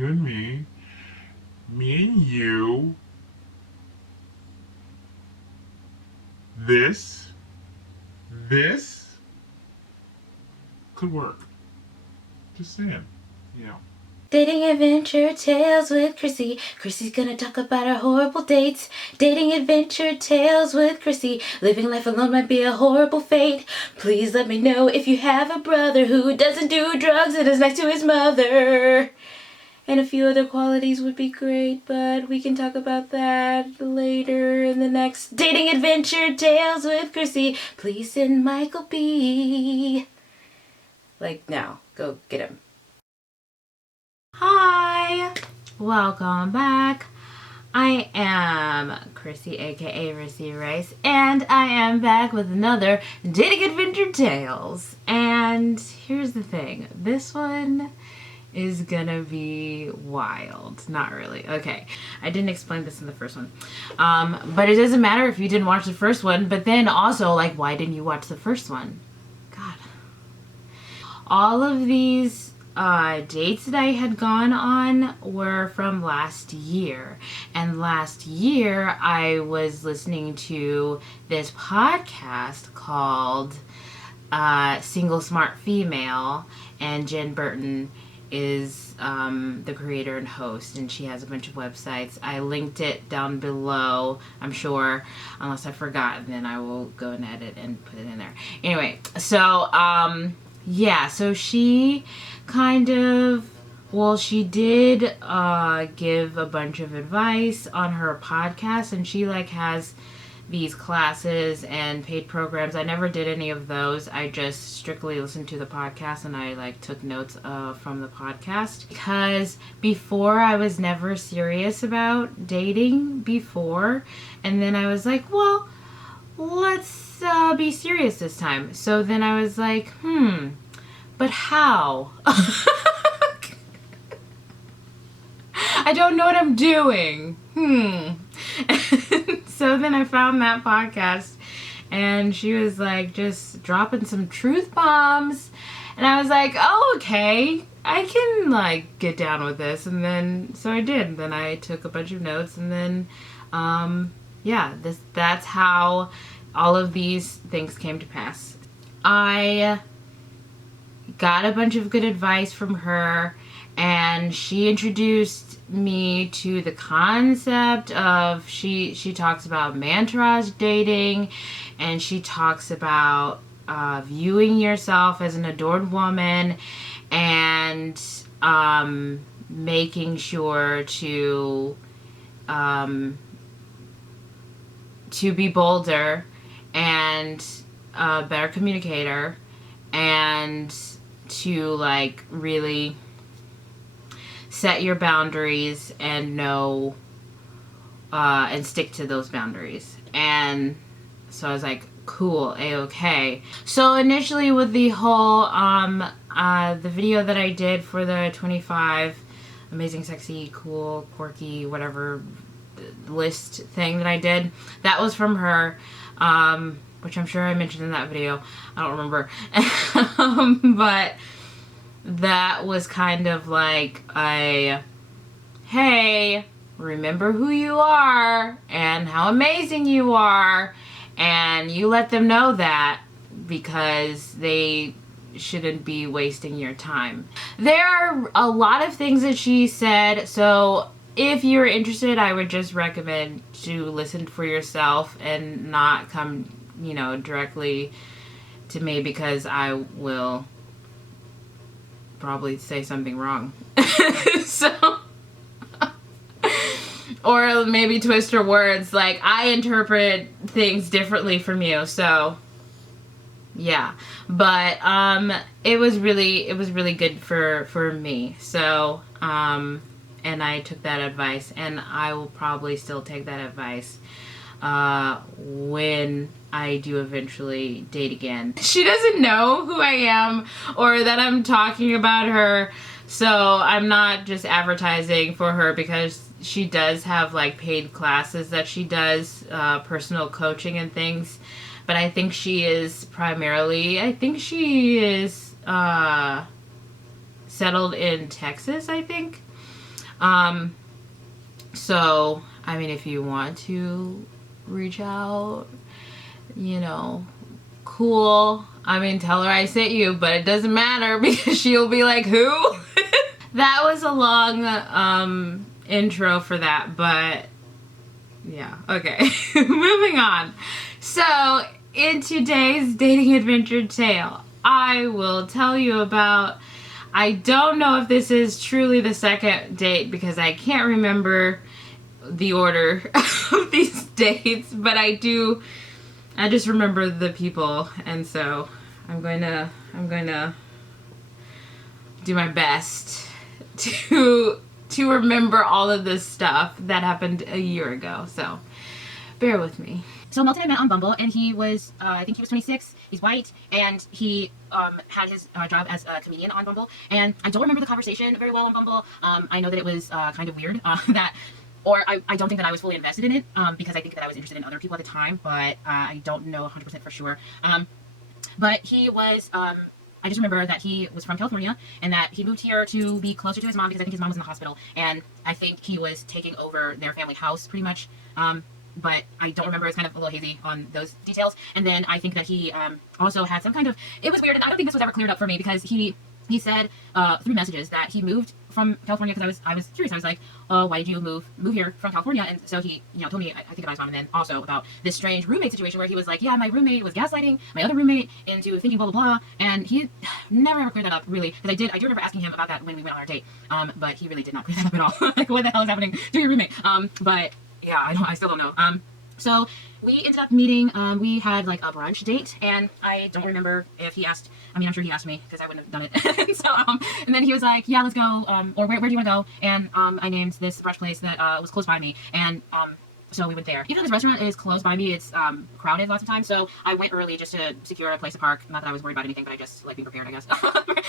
you and me and you, this could work. Just saying, you know. Dating adventure tales with Chrissy. Chrissy's gonna talk about her horrible dates. Dating adventure tales with Chrissy. Living life alone might be a horrible fate. Please let me know if you have a brother who doesn't do drugs and is nice to his mother. And a few other qualities would be great, but we can talk about that later in the next Dating Adventure Tales with Chrissy. Please send Michael B. Like now. Go get him. Hi! Welcome back. I am Chrissy, aka Rissy Rice, and I am back with another Dating Adventure Tales. And here's the thing. This one is gonna be wild. Not really. Okay. I didn't explain this in the first one. But it doesn't matter if you didn't watch the first one, but then also, like, why didn't you watch the first one? God. All of these dates that I had gone on were from last year. And last year, I was listening to this podcast called Single Smart Female, and Jenn Burton is the creator and host, and she has a bunch of websites. I linked it down below, I'm sure, unless I forgot, and then I will go and edit and put it in there. Anyway, so yeah, so she kind of, well, she did give a bunch of advice on her podcast, and she like has these classes and paid programs. I never did any of those. I just strictly listened to the podcast, and I like took notes from the podcast, because before I was never serious about dating before, and then I was like, well, let's be serious this time. So then I was like, but how? I don't know what I'm doing. So then I found that podcast, and she was like just dropping some truth bombs, and I was like, oh, okay, I can like get down with this. And then so I did. Then I took a bunch of notes, and then yeah, that's how all of these things came to pass. I got a bunch of good advice from her, and she introduced me to the concept of, she talks about mantrage dating, and she talks about viewing yourself as an adored woman, and making sure to be bolder and a better communicator, and to like really set your boundaries and know and stick to those boundaries. And so I was like, cool, A-okay. So initially with the whole the video that I did for the 25 amazing, sexy, cool, quirky, whatever list thing that I did, that was from her, which I'm sure I mentioned in that video. I don't remember. But that was kind of like a, hey, remember who you are and how amazing you are, and you let them know that, because they shouldn't be wasting your time. There are a lot of things that she said, so if you're interested, I would just recommend to listen for yourself and not come, you know, directly to me, because I will probably say something wrong. So, or maybe twist her words. Like, I interpret things differently from you, so yeah. But it was really good for me. So and I took that advice, and I will probably still take that advice when I do eventually date again. She doesn't know who I am or that I'm talking about her, so I'm not just advertising for her, because she does have like paid classes that she does, personal coaching and things. But I think she is primarily, settled in Texas, I think. So, I mean, if you want to reach out, you know, cool. I mean, tell her I sent you, but it doesn't matter because she'll be like, who? That was a long intro for that, but yeah, okay. Moving on. So, in today's dating adventure tale, I will tell you about, I don't know if this is truly the second date because I can't remember the order of these dates, but I just remember the people, and so I'm going to do my best to remember all of this stuff that happened a year ago. So bear with me. So Milton and I met on Bumble, and he was, I think he was 26, he's white, and he had his job as a comedian on Bumble, and I don't remember the conversation very well on Bumble. I know that it was kind of weird, or I don't think that I was fully invested in it, because I think that I was interested in other people at the time, but I don't know 100% for sure. But he was, I just remember that he was from California, and that he moved here to be closer to his mom, because I think his mom was in the hospital, and I think he was taking over their family house pretty much. But I don't remember. It's kind of a little hazy on those details. And then I think that he also had some kind of, it was weird, and I don't think this was ever cleared up for me, because he said through messages that he moved from California, because I was curious. I was like, why did you move here from California? And so he, told me, I think about his mom, and then also about this strange roommate situation where he was like, yeah, my roommate was gaslighting my other roommate into thinking blah, blah, blah. And he never ever cleared that up, really, because I do remember asking him about that when we went on our date. But he really did not clear that up at all. Like, what the hell is happening to your roommate? But yeah, I still don't know. So we ended up meeting, we had like a brunch date, and I don't remember if he asked, I'm sure he asked me, because I wouldn't have done it. And so, and then he was like, yeah, let's go, or where do you want to go? And I named this brunch place that was close by me, and so we went there. Even though this restaurant is close by me, it's crowded lots of times, so I went early just to secure a place to park. Not that I was worried about anything, but I just like being prepared, I guess,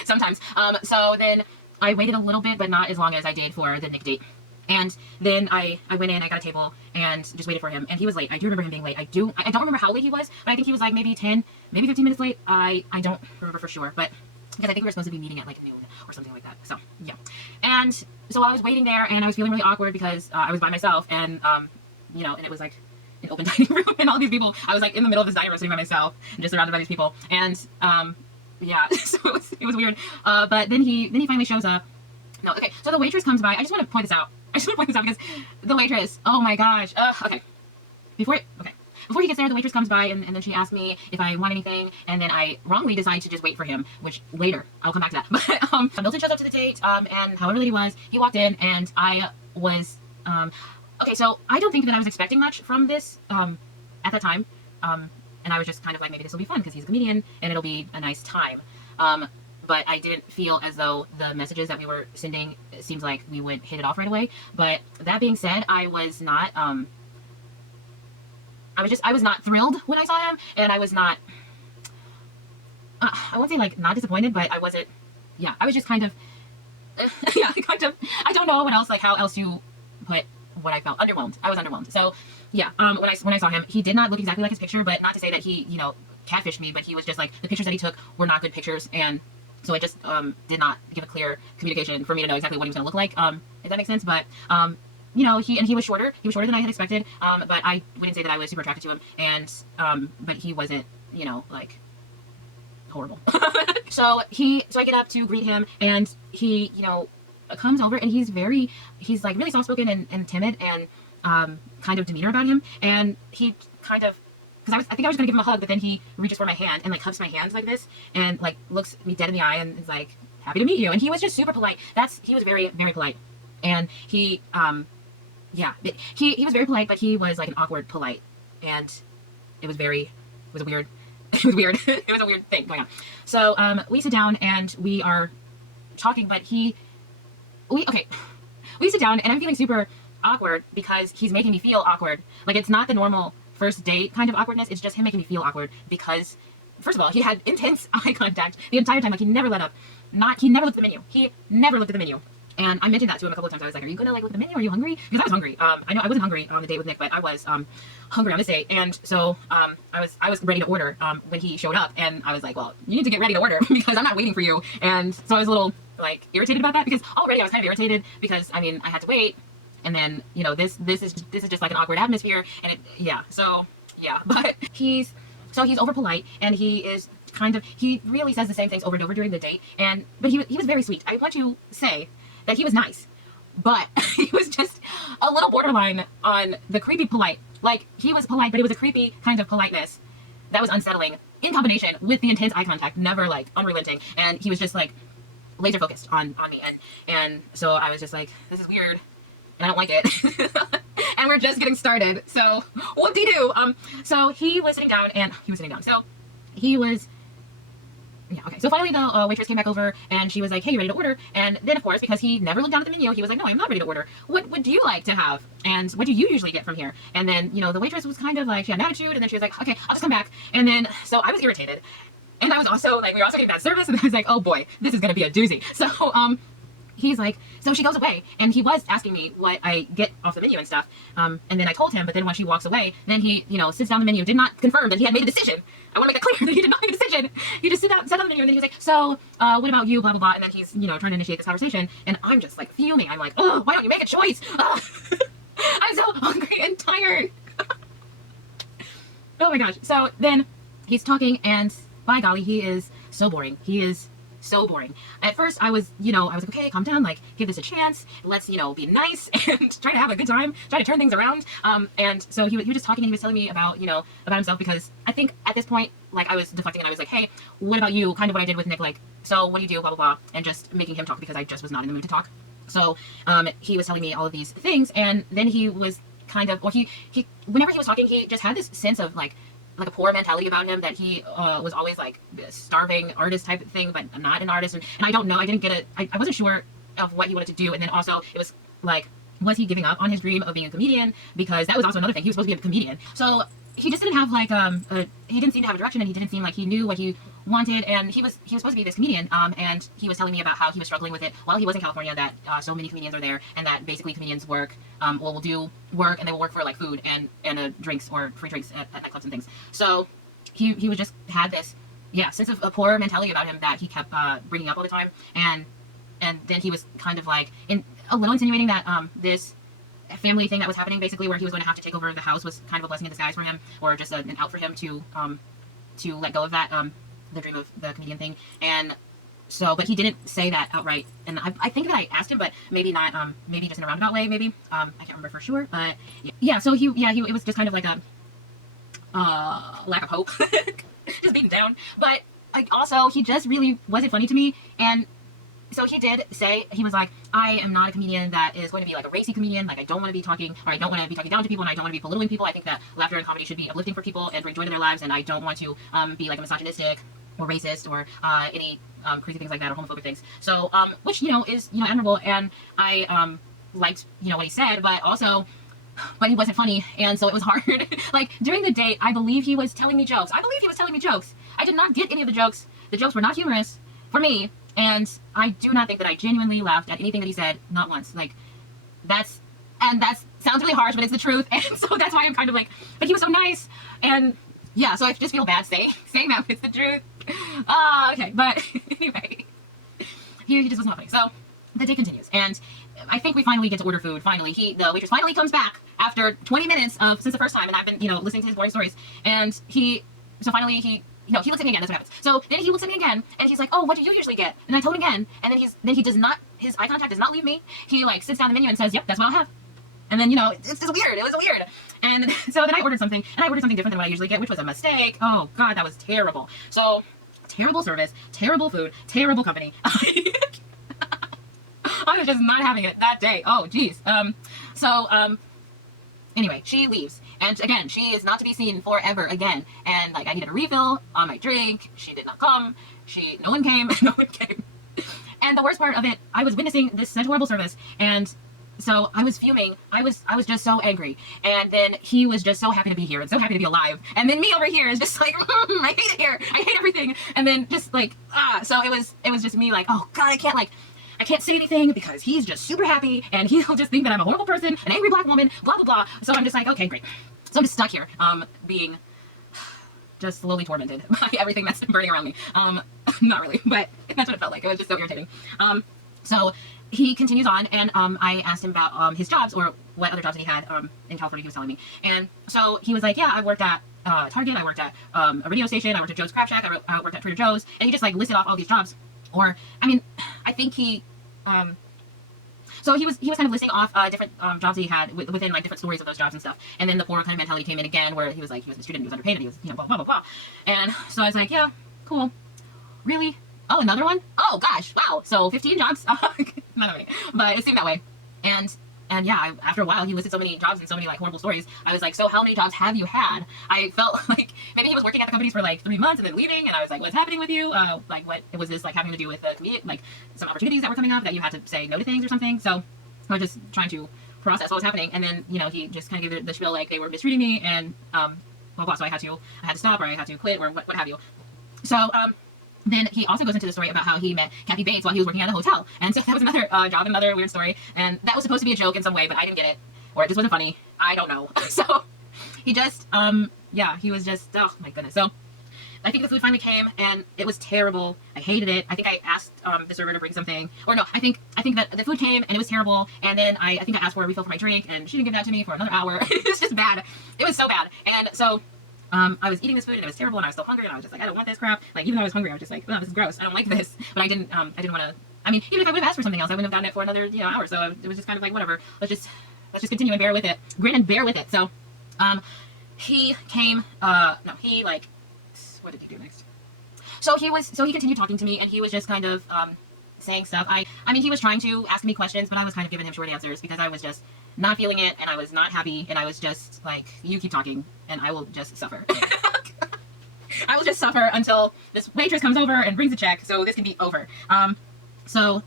sometimes. So then I waited a little bit, but not as long as I did for the Nick date. And then I went in, I got a table, and just waited for him. And he was late. I do remember him being late. I don't remember how late he was, but I think he was like maybe 10, maybe 15 minutes late. I don't remember for sure, but because I think we were supposed to be meeting at like noon or something like that. So, yeah. And so I was waiting there, and I was feeling really awkward because I was by myself, and, and it was like an open dining room, and all these people. I was like in the middle of this dining room sitting by myself, and just surrounded by these people. And, yeah, so it was weird. But then he finally shows up. No, okay, so the waitress comes by. I just want to point this out. Because the waitress, oh my gosh, okay. Before he gets there, the waitress comes by, and then she asked me if I want anything, and then I wrongly decide to just wait for him, which later, I'll come back to that. But, Milton shows up to the date, and however late he was, walked in, and I was, okay, so I don't think that I was expecting much from this, at that time, and I was just kind of like, maybe this will be fun, because he's a comedian, and it'll be a nice time. But I didn't feel as though the messages that we were sending, it seems like we would hit it off right away. But that being said, I was not, I was not thrilled when I saw him, and I was not, I won't say like not disappointed, but I wasn't, yeah, I was just kind of, yeah, kind of, I don't know what else, like how else to put what I felt. Underwhelmed. I was underwhelmed. So yeah, when I saw him, he did not look exactly like his picture, but not to say that he, catfished me, but he was just like, the pictures that he took were not good pictures, and so it just did not give a clear communication for me to know exactly what he was going to look like, if that makes sense. But, he was shorter. He was shorter than I had expected, but I wouldn't say that I was super attracted to him, and, but he wasn't, like, horrible. So I get up to greet him, and he, comes over, and he's like really soft-spoken and timid, and kind of demeanor about him, and he kind of, because I think I was going to give him a hug, but then he reaches for my hand and like hugs my hands like this, and like looks me dead in the eye and is like, happy to meet you. And he was just super polite. He was very, very polite. And he was very polite, but he was like an awkward polite. And it was a weird, it was a weird thing going on. So, we sit down and we are talking, but we sit down and I'm feeling super awkward because he's making me feel awkward. Like, it's not the normal first date kind of awkwardness. It's just him making me feel awkward because, first of all, he had intense eye contact the entire time. Like, he never let up. He never looked at the menu. He never looked at the menu. And I mentioned that to him a couple of times. I was like, are you gonna like look at the menu? Are you hungry? Because I was hungry. I know I wasn't hungry on the date with Nick, but I was hungry on this date. And so I was ready to order when he showed up, and I was like, well, you need to get ready to order because I'm not waiting for you. And so I was a little like irritated about that, because already I was kind of irritated because I mean I had to wait, and then you know this is just like an awkward atmosphere, and so but he's over polite, and he really says the same things over and over during the date, but he was very sweet. I want to say that he was nice, but he was just a little borderline on the creepy polite. Like, he was polite, but it was a creepy kind of politeness that was unsettling, in combination with the intense eye contact, never like unrelenting, and he was just like laser focused on me, and so I was just like, this is weird, and I don't like it. And we're just getting started, so whoop-de-doo. So he was sitting down, so he was, okay. So finally the waitress came back over, and she was like, hey, you ready to order? And then, of course, because he never looked down at the menu, he was like, no, I'm not ready to order. What would you like to have? And what do you usually get from here? And then, the waitress was kind of like, she had an attitude, and then she was like, okay, I'll just come back. And then, so I was irritated. And I was also like, we were also getting bad service, and I was like, oh boy, this is going to be a doozy. So, he's like, so she goes away, and he was asking me what I get off the menu and stuff, and then I told him, but then when she walks away, then he, sits down the menu, did not confirm that he had made a decision. I want to make that clear, that he did not make a decision. He just sat on the menu, and then he was like, so, what about you, blah, blah, blah, and then he's, trying to initiate this conversation, and I'm just, like, fuming. I'm like, oh, why don't you make a choice? I'm so hungry and tired. Oh my gosh. So then he's talking, and by golly, he is so boring. He is so boring. At first, I was like, okay, calm down, like, give this a chance. Let's, be nice and try to have a good time, try to turn things around. And so he was just talking, and he was telling me about, about himself, because I think at this point, like, I was deflecting, and I was like, hey, what about you? Kind of what I did with Nick, like, so what do you do, blah, blah, blah, and just making him talk, because I just was not in the mood to talk. So, he was telling me all of these things, and then he was kind of, well, he whenever he was talking, he just had this sense of, like a poor mentality about him, that he was always like a starving artist type of thing, but not an artist, and I don't know, I didn't get it, I wasn't sure of what he wanted to do, and then also it was like, was he giving up on his dream of being a comedian? Because that was also another thing, he was supposed to be a comedian, so he just didn't have like he didn't seem to have a direction, and he didn't seem like he knew what he wanted, and he was supposed to be this comedian, and he was telling me about how he was struggling with it while he was in California, that so many comedians are there, and that basically comedians work, will do work, and they will work for like food and drinks, or free drinks at nightclubs and things. So he was just had this sense of a poor mentality about him that he kept bringing up all the time, and then he was kind of like a little insinuating that this family thing that was happening, basically, where he was going to have to take over the house, was kind of a blessing in disguise for him, or just an out for him to let go of that the dream of the comedian thing. And so, but he didn't say that outright, and I think that I asked him, but maybe not, maybe just in a roundabout way, maybe, I can't remember for sure, but yeah, so it was just kind of like a lack of hope, just beaten down, but also, he just really wasn't funny to me, and so he did say, he was like, I am not a comedian that is going to be like a racy comedian, like I don't want to be talking, or I don't want to be talking down to people, and I don't want to be belittling people. I think that laughter and comedy should be uplifting for people and bring joy to their lives, and I don't want to be like a misogynistic or racist or any crazy things like that, or homophobic things. So, which, is, admirable, and I liked, what he said, but he wasn't funny, and so it was hard. Like, during the date, I believe he was telling me jokes. I did not get any of the jokes. The jokes were not humorous for me. And I do not think that I genuinely laughed at anything that he said, not once. Like, that sounds really harsh, but it's the truth, and so that's why I'm kind of like, but he was so nice, and yeah, so I just feel bad saying that, but it's the truth. Okay, but anyway, he just was not funny. So the day continues, and I think we finally get to order food. Finally, the waitress finally comes back after 20 minutes since the first time, and I've been, listening to his boring stories, and finally he looks at me again. That's what happens. So then he looks at me again, and he's like, oh, what do you usually get? And I told him again, and then he does not, his eye contact does not leave me. He like sits down the menu and says, yep, that's what I'll have. And then, it's just weird. It was weird. And so then I ordered something different than what I usually get, which was a mistake. Oh God, that was terrible. So terrible service, terrible food, terrible company. I was just not having it that day. Oh geez. Anyway, she leaves. And again, she is not to be seen forever again. And like, I needed a refill on my drink. She did not come. No one came. And the worst part of it, I was witnessing this such horrible service. And so I was fuming. I was just so angry. And then he was just so happy to be here and so happy to be alive. And then me over here is just like, I hate it here. I hate everything. And then just like, so it was just me like, oh God, I can't say anything because he's just super happy and he'll just think that I'm a horrible person, an angry black woman, blah, blah, blah. So I'm just like, okay, great. So I'm just stuck here, being just slowly tormented by everything that's burning around me. Not really, but that's what it felt like. It was just so irritating. So he continues on, and I asked him about his jobs, or what other jobs he had in California. He was telling me, and so he was like, yeah, I worked at Target, I worked at a radio station, I worked at Joe's Crab Shack, I worked at Trader Joe's, and he just like listed off all these jobs. Or I mean, I think he so he was kind of listing off different jobs he had within like different stories of those jobs and stuff. And then the poor kind of mentality came in again, where he was like, he was mistreated, he was underpaid, and he was, you know, blah blah blah blah. And so I was like, yeah, cool, really? Oh, another one? Oh gosh, wow. So 15 jobs? Not that many, but it seemed that way. And yeah, after a while, he listed so many jobs and so many like horrible stories. I was like, so how many jobs have you had? I felt like maybe he was working at the companies for like 3 months and then leaving, and I was like, what's happening with you? Like, what was this like having to do with like some opportunities that were coming up that you had to say no to things or something? So I was just trying to process what was happening, and then, you know, he just kind of gave the spiel like they were mistreating me, and blah blah. So I had to stop, or I had to quit, or what have you. So then he also goes into the story about how he met Kathy Bates while he was working at a hotel. And so that was another job, another weird story. And that was supposed to be a joke in some way, but I didn't get it. Or it just wasn't funny. I don't know. So he just, yeah, he was just, oh my goodness. So I think the food finally came, and it was terrible. I hated it. I think I asked the server to bring something. Or no, I think that the food came, and it was terrible. And then I think I asked for a refill for my drink, and she didn't give that to me for another hour. It was just bad. It was so bad. And so I was eating this food, and it was terrible, and I was so hungry, and I was just like, I don't want this crap. Like, even though I was hungry, I was just like, oh, this is gross. I don't like this. But I didn't want to, I mean, even if I would have asked for something else, I wouldn't have gotten it for another, hour. So it was just kind of like, whatever. Let's just continue and bear with it. Grin and bear with it. So, he came, he like, what did he do next? So he continued talking to me, and he was just kind of, saying stuff. I mean, he was trying to ask me questions, but I was kind of giving him short answers because I was just not feeling it, and I was not happy, and I was just like, you keep talking, and I will just suffer. I will just suffer until this waitress comes over and brings a check, so this can be over. Oh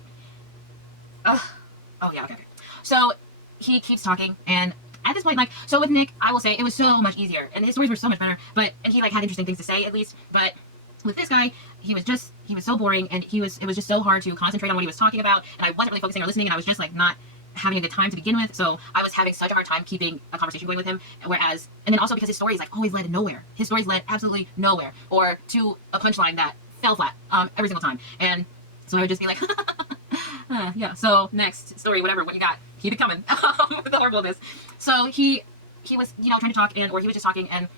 yeah, okay. So he keeps talking, and at this point, like, so with Nick, I will say it was so much easier, and his stories were so much better, and he like had interesting things to say at least, but with this guy, he was so boring, and it was just so hard to concentrate on what he was talking about, and I wasn't really focusing or listening, and I was just like not having a good time to begin with, so I was having such a hard time keeping a conversation going with him, and then also because his stories like always led nowhere. His stories led absolutely nowhere, or to a punchline that fell flat, every single time, and so I would just be like, yeah, so next story, whatever, what you got, keep it coming, with the horribleness. So he was, trying to talk, or he was just talking, and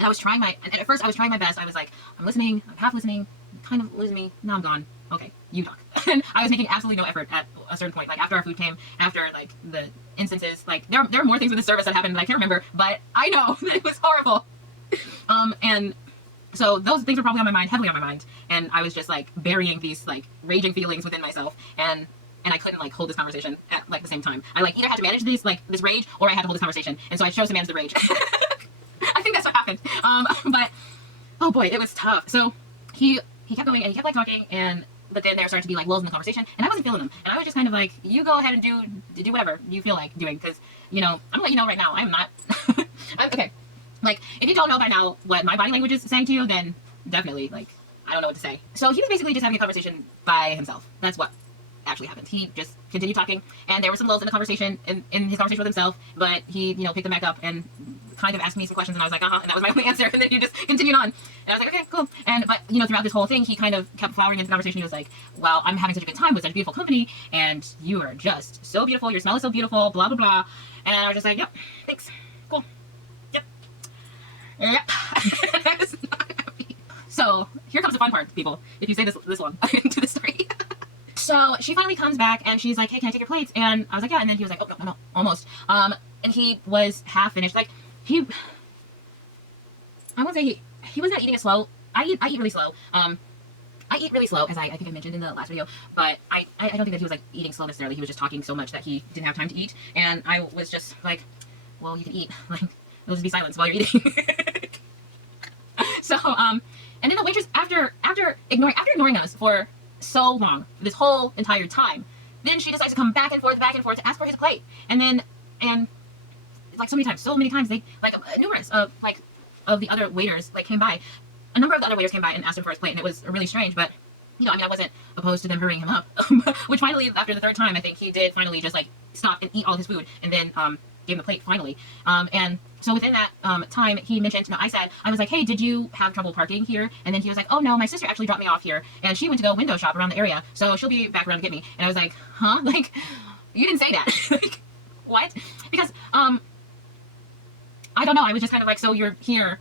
I was trying and at first I was trying my best. I was like, I'm listening, I'm half listening, kind of losing me, now I'm gone. Okay, you talk. And I was making absolutely no effort at a certain point. Like, after our food came, after, like, the instances, like, there are more things with the service that happened that I can't remember, but I know that it was horrible. And so those things were probably on my mind, heavily on my mind, and I was just, like, burying these, like, raging feelings within myself, and I couldn't, like, hold this conversation at, like, the same time. I, like, either had to manage this rage, or I had to hold this conversation, and so I chose to manage the rage. I think that's what happened. But, oh boy, it was tough. So he kept going, and he kept, like, talking, but then there started to be, like, lulls in the conversation, and I wasn't feeling them. And I was just kind of like, you go ahead and do whatever you feel like doing, because, I'm gonna let you know right now, I'm not, okay. Like, if you don't know by now what my body language is saying to you, then definitely, like, I don't know what to say. So he was basically just having a conversation by himself. That's what actually happened. He just continued talking, and there were some lulls in the conversation, in his conversation with himself, but he, picked them back up and kind of asked me some questions, and I was like, and that was my only answer, and then he just continued on, and I was like, okay, cool. But throughout this whole thing, he kind of kept flowering into the conversation. He was like, well, I'm having such a good time with such a beautiful company, and you are just so beautiful, your smell is so beautiful, blah blah blah. And I was just like, yep, thanks, cool, yep. I was not happy. So here comes the fun part, people, if you say this long into the story. So she finally comes back, and she's like, hey, can I take your plates? And I was like, yeah. And then he was like, oh, no, almost. And he was half finished. Like, I won't say he was not eating it slow. I eat really slow. I eat really slow, as I think I mentioned in the last video, but I don't think that he was, like, eating slow necessarily. He was just talking so much that he didn't have time to eat, and I was just like, well, you can eat. Like, it'll just be silence while you're eating. So, and then the waitress, after ignoring us for so long, this whole entire time, then she decides to come back and forth to ask for his plate, and like so many times they, like, numerous of the other waiters, like, came by. A number of the other waiters came by and asked him for his plate, and it was really strange, but I wasn't opposed to them hurrying him up. Which finally, after the third time, I think he did finally just, like, stop and eat all his food, and then gave him the plate finally. And so within that time, he mentioned, no, I was like, hey, did you have trouble parking here? And then he was like, oh no, my sister actually dropped me off here, and she went to go window shop around the area, so she'll be back around to get me. And I was like, huh? Like, you didn't say that. Like, what? Because, I don't know, I was just kind of like, so you're here,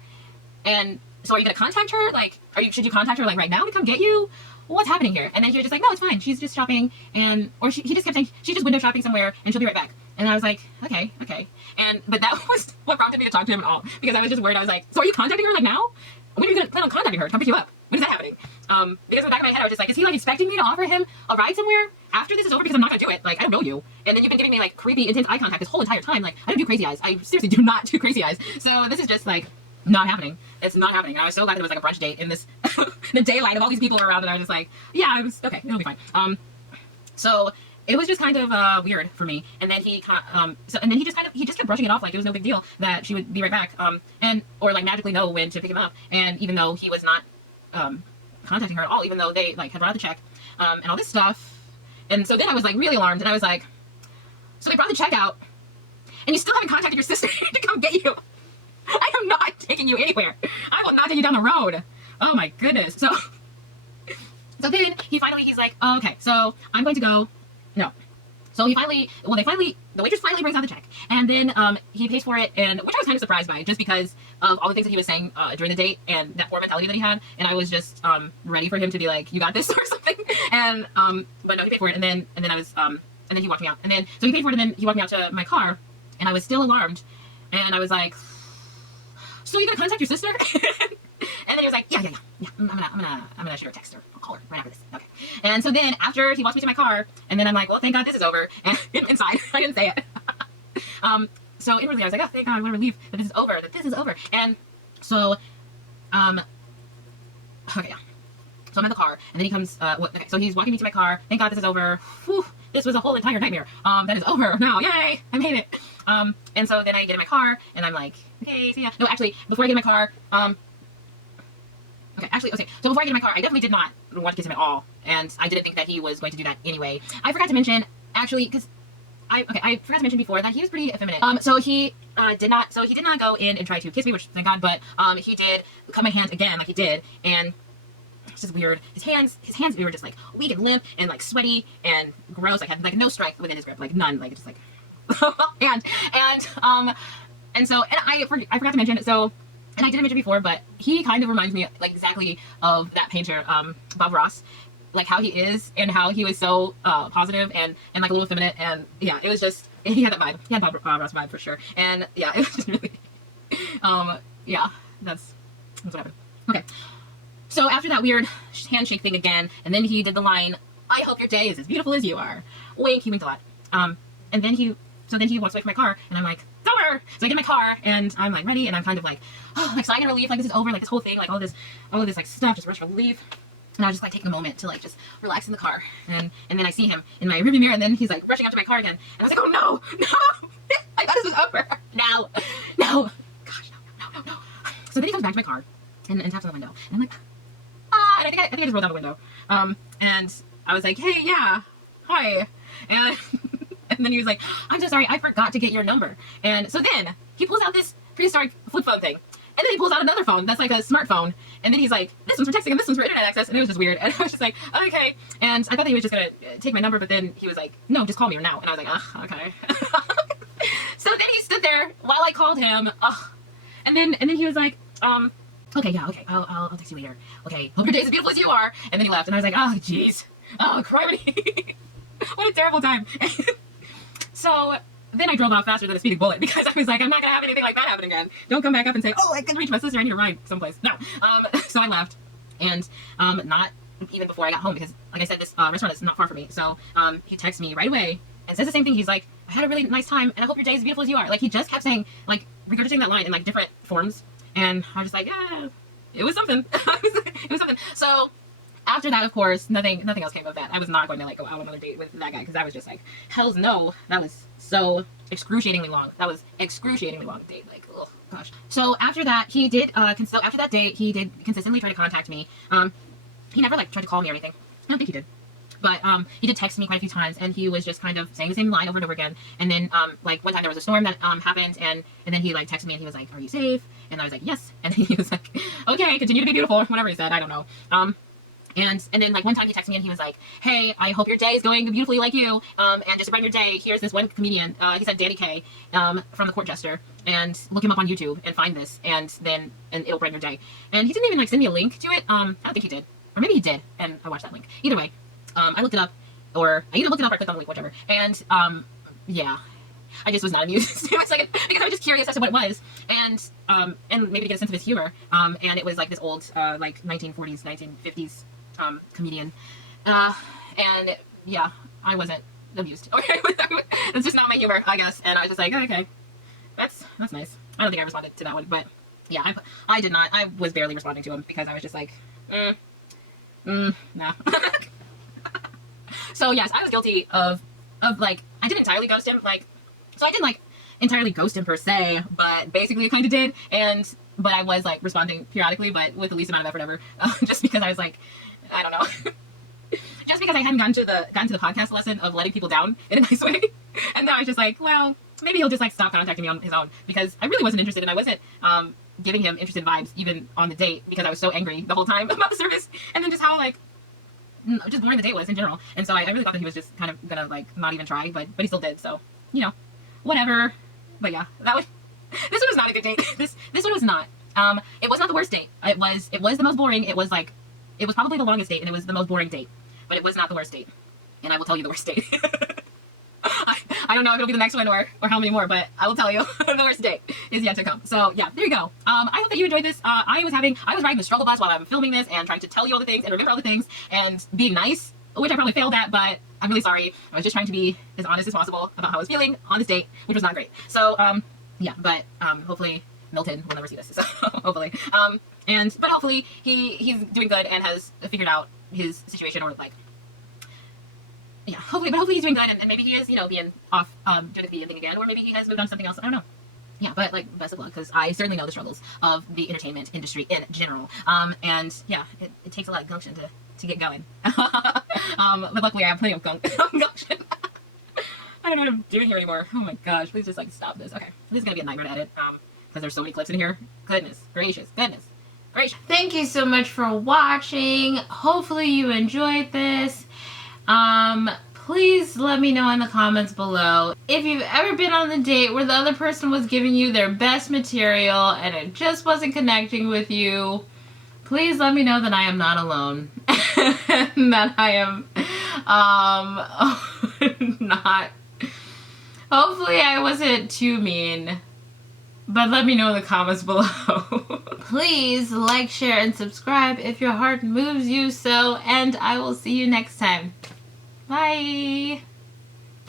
and so are you gonna contact her? Like, should you contact her like right now to come get you? What's happening here? And then he was just like, no, it's fine. She's just shopping, he just kept saying she's just window shopping somewhere and she'll be right back. And I was like, okay. But that was what prompted me to talk to him at all, because I was just worried. I was like, so are you contacting her like now? When are you gonna plan on contacting her to come pick you up? When is that happening? Because in the back of my head, I was just like, is he like expecting me to offer him a ride somewhere after this is over? Because I'm not gonna do it. Like, I don't know you. And then you've been giving me like creepy, intense eye contact this whole entire time. Like, I don't do crazy eyes. I seriously do not do crazy eyes. So this is just like not happening. It's not happening. And I was so glad there was like a brunch date in this the daylight of all these people around, and I was just like, yeah, it was okay. It'll be fine. So it was just kind of weird for me. And then he just kept brushing it off like it was no big deal that she would be right back, or like magically know when to pick him up. And even though he was not contacting her at all, even though they like had brought the check and all this stuff. And so then I was like really alarmed, and I was like, so they brought the check out, and you still haven't contacted your sister to come get you. I am not taking you anywhere. I will not take you down the road. Oh my goodness. So then he's like, oh, okay, so I'm going to go. No. So the waitress finally brings out the check, and then he pays for it, and which I was kind of surprised by, just because of all the things that he was saying during the date and that poor mentality that he had, and I was just ready for him to be like, you got this or something. And but no, he paid for it, and then I was and then he walked me out, and then so he paid for it, and then he walked me out to my car, and I was still alarmed, and I was like, so you gonna contact your sister? And then he was like, yeah. I'm gonna shoot her a text, or I'll call her right after this. Okay. And so then after he walks me to my car, and then I'm like, well, thank God this is over. And inside, I didn't say it. So inwardly I was like, oh, thank God, what a relief that this is over. And so, okay, yeah. So I'm in the car, and then he comes, okay, so he's walking me to my car. Thank God this is over. Whew, this was a whole entire nightmare. That is over now. Yay! I made it. And so then I get in my car, and I'm like, okay, see ya. No, actually, before I get in my car, okay. So before I get in my car, I definitely did not want to kiss him at all, and I didn't think that he was going to do that anyway. I forgot to mention, actually, because I forgot to mention before that he was pretty effeminate. So he did not go in and try to kiss me, which thank God, but he did cut my hand again, like he did, and it's just weird. His hands were just like weak and limp and like sweaty and gross. Like had like no strength within his grip, like none, like just like and I forgot to mention, so, and I didn't mention before, but he kind of reminds me like exactly of that painter, Bob Ross, like how he is and how he was so positive and like a little feminine, and yeah, it was just, he had that vibe. He had Bob Ross vibe for sure. And yeah, it was just really yeah, that's what happened. Okay. So after that weird handshake thing again, and then he did the line, I hope your day is as beautiful as you are. Wink, he winked a lot. And then he walks away from my car, and I'm like, over! So I get in my car, and I'm like ready, and I'm kind of like, oh, like sighing in relief, like this is over, like this whole thing, like all this like stuff, just rush relief. And I was just like taking a moment to like just relax in the car, and then I see him in my rearview mirror, and then he's like rushing up to my car again, and I was like, oh no, I thought this was over. No, gosh, no. So then he comes back to my car, and taps on the window, and I'm like, and I think I just rolled down the window, and I was like, hey, yeah, hi, and then he was like, I'm so sorry, I forgot to get your number. And so then he pulls out this prehistoric flip phone thing, and then he pulls out another phone that's like a smartphone, and then he's like, this one's for texting and this one's for internet access, and it was just weird. And I was just like, okay. And I thought that he was just gonna take my number, but then he was like, no, just call me now. And I was like, okay. So then he stood there while I called him, and then he was like, okay, yeah, okay, I'll text you later. Okay, hope your day is as beautiful as you are. And then he left, and I was like, oh, jeez, oh, criminy. What a terrible time. So then I drove off faster than a speeding bullet, because I was like, I'm not gonna have anything like that happen again. Don't come back up and say, oh, I couldn't reach my sister, I need a ride someplace. No. So I left, and not even before I got home, because like I said, this restaurant is not far from me. So he texts me right away and says the same thing. He's like, I had a really nice time, and I hope your day is as beautiful as you are. Like, he just kept saying, like, regurgitating that line in like different forms, and I was just like, yeah, it was something. It was something. So after that, of course, nothing else came of that. I was not going to like go out on another date with that guy, because I was just like, hell's no. That was so excruciatingly long. That was excruciatingly long date. Like, oh gosh. So after that, he did. So after that date, he did consistently try to contact me. He never like tried to call me or anything. I don't think he did. But he did text me quite a few times, and he was just kind of saying the same line over and over again. And then like one time there was a storm that happened, and then he like texted me and he was like, "Are you safe?" And I was like, "Yes." And he was like, "Okay, continue to be beautiful," or whatever he said. I don't know. And then like one time he texted me and he was like, "Hey, I hope your day is going beautifully like you. And just to brighten your day, here's this one comedian. He said Danny Kaye from the Court Jester, and look him up on YouTube and find this, and it'll brighten your day." And he didn't even like send me a link to it. I don't think he did, or maybe he did, and I watched that link. Either way, I looked it up, or I either looked it up or I clicked on the link, whichever. And yeah. I just was not amused for a second because I was just curious as to what it was, and maybe to get a sense of his humor. And it was like this old like 1940s, 1950s comedian, and yeah, I wasn't amused. Okay, it's just not my humor, I guess. And I was just like, okay, that's nice. I don't think I responded to that one, but yeah, I did not. I was barely responding to him because I was just like, nah. So yes, I was guilty of like, I didn't entirely ghost him, like. So I didn't like entirely ghost him per se, but basically I kind of did, but I was like responding periodically, but with the least amount of effort ever, just because I was like, I don't know, just because I hadn't gotten to the podcast lesson of letting people down in a nice way, and then I was just like, well, maybe he'll just like stop contacting me on his own, because I really wasn't interested, and I wasn't giving him interested vibes even on the date, because I was so angry the whole time about the service, and then just how like just boring the date was in general, and so I really thought that he was just kind of gonna like not even try, but he still did, so you know. Whatever. But yeah, this one was not a good date. This one was not. It was not the worst date. It was the most boring. It was probably the longest date, and it was the most boring date. But it was not the worst date. And I will tell you the worst date. I don't know if it'll be the next one or how many more, but I will tell you the worst date is yet to come. So yeah, there you go. I hope that you enjoyed this. I was riding the struggle bus while I'm filming this and trying to tell you all the things and remember all the things and being nice, which I probably failed at, but I'm really sorry. I was just trying to be as honest as possible about how I was feeling on this date, which was not great. So, yeah, but hopefully Milton will never see this. So hopefully, but hopefully he's doing good and has figured out his situation, or like, yeah, hopefully he's doing good, and maybe he is, you know, being off doing the comedian thing again, or maybe he has moved on to something else. I don't know. Yeah, but like, best of luck, because I certainly know the struggles of the entertainment industry in general. And yeah, it takes a lot of gumption to get going. But luckily I have plenty of gumption. I don't know what I'm doing here anymore. Oh my gosh, please just like stop this. Okay, this is gonna be a nightmare to edit, because there's so many clips in here. Goodness gracious. Thank you so much for watching. Hopefully you enjoyed this. Please let me know in the comments below if you've ever been on the date where the other person was giving you their best material and it just wasn't connecting with you. Please let me know that I am not alone. That I am not. Hopefully I wasn't too mean. But let me know in the comments below. Please like, share, and subscribe if your heart moves you so, and I will see you next time. Bye!